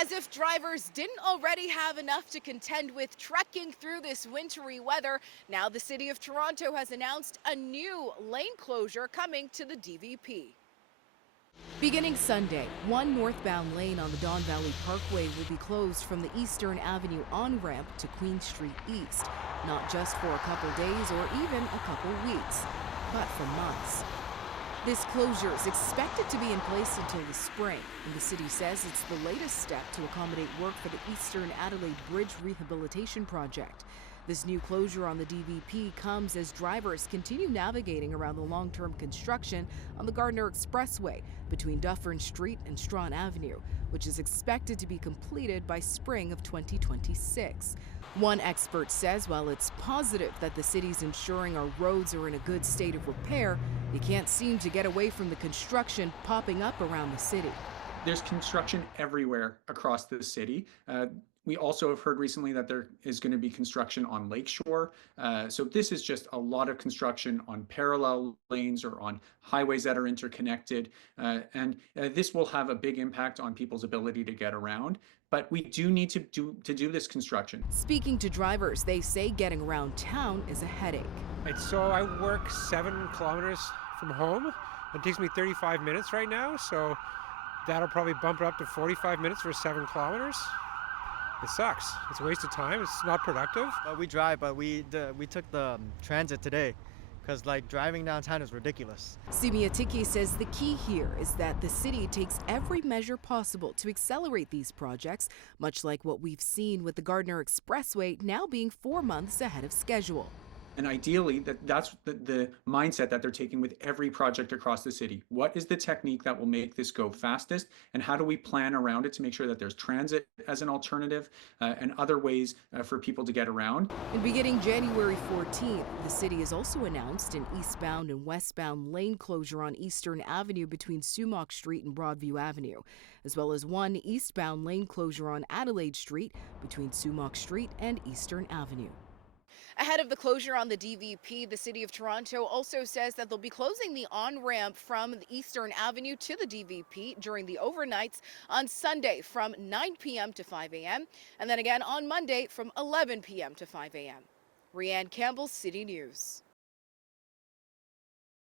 As if drivers didn't already have enough to contend with trekking through this wintry weather, now the City of Toronto has announced a new lane closure coming to the DVP. Beginning Sunday, one northbound lane on the Don Valley Parkway will be closed from the Eastern Avenue on-ramp to Queen Street East, not just for a couple days or even a couple weeks, but for months. This closure is expected to be in place until the spring, and the city says it's the latest step to accommodate work for the Eastern Adelaide Bridge rehabilitation project. This new closure on the DVP comes as drivers continue navigating around the long-term construction on the Gardiner Expressway between Dufferin Street and Strawn Avenue, which is expected to be completed by spring of 2026. One expert says while it's positive that the city's ensuring our roads are in a good state of repair, they can't seem to get away from the construction popping up around the city. There's construction everywhere across the city. We also have heard recently that there is going to be construction on Lakeshore. So this is just a lot of construction on parallel lanes or on highways that are interconnected. And this will have a big impact on people's ability to get around. But we do need to do this construction. Speaking to drivers, they say getting around town is a headache. So I work 7 kilometers from home. It takes me 35 minutes right now. So that'll probably bump it up to 45 minutes for 7 kilometers. It sucks. It's a waste of time. It's not productive. We drive, but we took the transit today because driving downtown is ridiculous. Simiatiki says the key here is that the city takes every measure possible to accelerate these projects, much like what we've seen with the Gardiner Expressway now being 4 months ahead of schedule. And ideally, that's the mindset that they're taking with every project across the city. What is the technique that will make this go fastest? And how do we plan around it to make sure that there's transit as an alternative and other ways for people to get around? And beginning January 14th, the city has also announced an eastbound and westbound lane closure on Eastern Avenue between Sumac Street and Broadview Avenue, as well as one eastbound lane closure on Adelaide Street between Sumac Street and Eastern Avenue. Ahead of the closure on the DVP, the City of Toronto also says that they'll be closing the on-ramp from the Eastern Avenue to the DVP during the overnights on Sunday from 9 p.m. to 5 a.m. and then again on Monday from 11 p.m. to 5 a.m. Rhianne Campbell, City News.